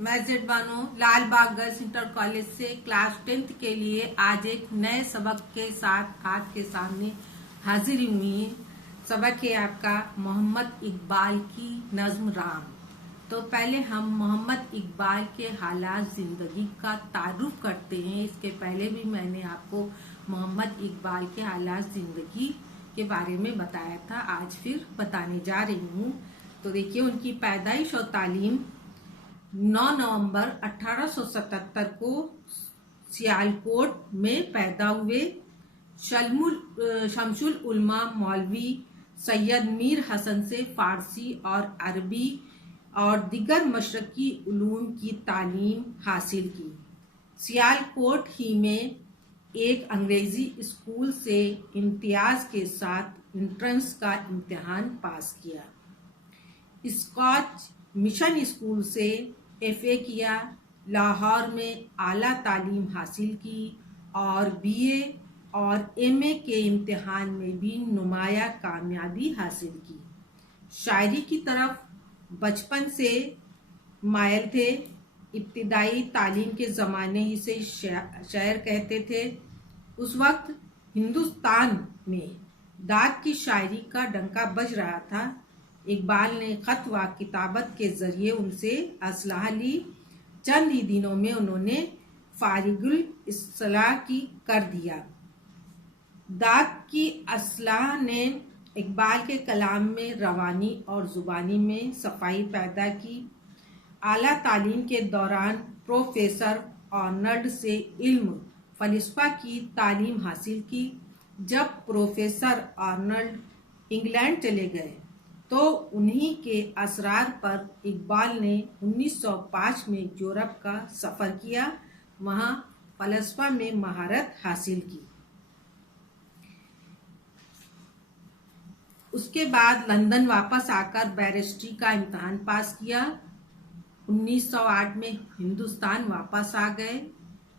मैं जेड बानो लाल बाग girls inter college से class 10th के लिए आज एक नए सबक के साथ आपके सामने हाजिर हुई। सबक है आपका मोहम्मद इकबाल की नज्म राम। तो पहले हम मोहम्मद इकबाल के हालात जिंदगी का तारुफ करते हैं। इसके पहले भी मैंने आपको मोहम्मद इकबाल के हालात जिंदगी के बारे में बताया था, आज फिर बताने जा रही हूँ। तो देखिए, उनकी पैदाइश और तालीम 9 नवंबर 1877 को सियालकोट में पैदा हुए। शमसुल उलमा मौलवी सैयद मीर हसन से फारसी और अरबी और दिगर मशरकी उलूम की तालीम हासिल की। सियालकोट ही में एक अंग्रेजी स्कूल से इम्तियाज के साथ एंट्रेंस का इम्तिहान पास किया। स्कॉच मिशन स्कूल से एफए किया। लाहौर में आला तालीम हासिल की और बीए और एमए के इम्तिहान में भी नुमाया कामयाबी हासिल की। शायरी की तरफ बचपन से मायल थे। इब्तिदाई तालीम के ज़माने ही से शायर कहते थे। उस वक्त हिंदुस्तान में दाद की शायरी का डंका बज रहा था। इकबाल ने खत व किताबत के जरिए उनसे असलाह ली। चंद ही दिनों में उन्होंने फारिगुल इस्लाह की कर दिया। दाद की असलाह ने इकबाल के कलाम में रवानी और ज़ुबानी में सफाई पैदा की। आला तालीम के दौरान प्रोफेसर आर्नल्ड से इल्म फ़लसफ़ा की तालीम हासिल की। जब प्रोफेसर आर्नल्ड इंग्लैंड चले गए तो उन्हीं के असरार पर इकबाल ने 1905 में यूरोप का सफ़र किया। वहाँ फ़लसफ़ा में महारत हासिल की। उसके बाद लंदन वापस आकर बैरिस्ट्री का इम्तहान पास किया। 1908 में हिंदुस्तान वापस आ गए।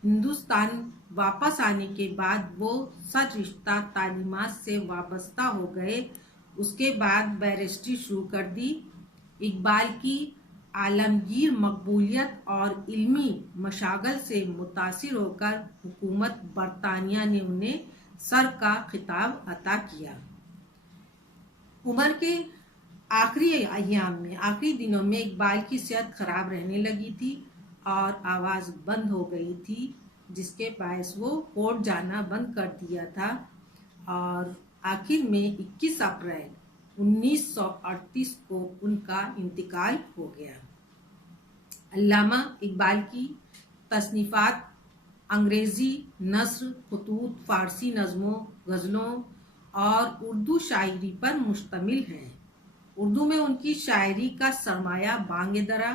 हिंदुस्तान वापस आने के बाद वो सरिश्ता तालीमात से वाबस्ता हो गए। उसके बाद बैरिस्ट्री शुरू कर दी। इकबाल की आलमगीर मकबूलियत और इल्मी मशागल से मुतासिर होकर हुकूमत बरतानिया ने उन्हें सर का खिताब अता किया। उम्र के आखिरी अय्याम में, आखिरी दिनों में इकबाल की सेहत खराब रहने लगी थी और आवाज़ बंद हो गई थी, जिसके बायस वो कोर्ट जाना बंद कर दिया था और आखिर में 21 अप्रैल 1938 को उनका इंतकाल हो गया। अल्लामा इकबाल की तसनीफ़ात अंग्रेज़ी नस्र, खुतूत, फ़ारसी नज़मों, गज़लों और उर्दू शायरी पर मुश्तमिल हैं। उर्दू में उनकी शायरी का सरमाया बांग दरा,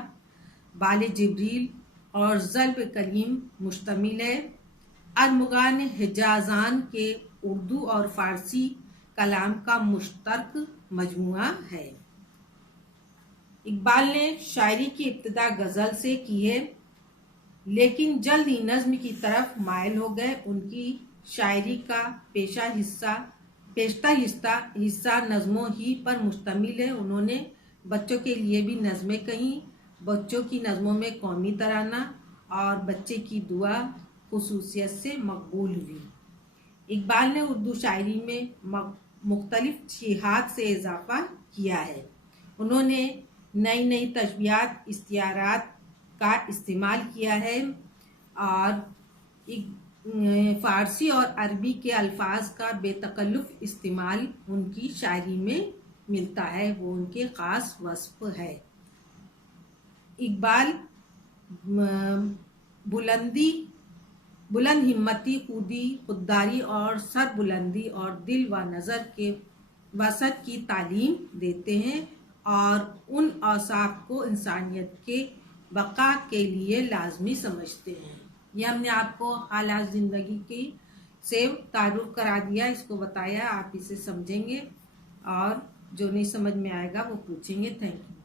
बाले जिब्रील और ज़ल्ब कलीम मुश्तमिल है। अरमुगान हिजाज़ान के उर्दू और फ़ारसी कलाम का मुश्तरक मजमुआ है। इकबाल ने शायरी की इब्तिदा गज़ल से की है, लेकिन जल्द ही नज़्म की तरफ मायल हो गए। उनकी शायरी का पेशतर हिस्सा नज़मों ही पर मुश्तमिल है। उन्होंने बच्चों के लिए भी नज़में कहीं। बच्चों की नज़मों में कौमी तराना और बच्चे की दुआ खुसूसियत से मकबूल हुई। इकबाल ने उर्दू शायरी में मुख्तलिफ जिहाद से इजाफा किया है। उन्होंने नई नई तशबीहात, इस्तियारात का इस्तेमाल किया है और फ़ारसी और अरबी के अल्फाज का बेतकल्लुफ़ इस्तेमाल उनकी शायरी में मिलता है। वो उनके ख़ास वस्फ़ है। इकबाल बुलंद हिम्मती, खुददारी और सरबुलंदी और दिल व नज़र के वसत की तालीम देते हैं और उन औसाफ को इंसानियत के बका के लिए लाजमी समझते हैं। यह हमने आपको हालात ज़िंदगी की से तारुफ करा दिया, इसको बताया। आप इसे समझेंगे और जो नहीं समझ में आएगा वो पूछेंगे। Thank you.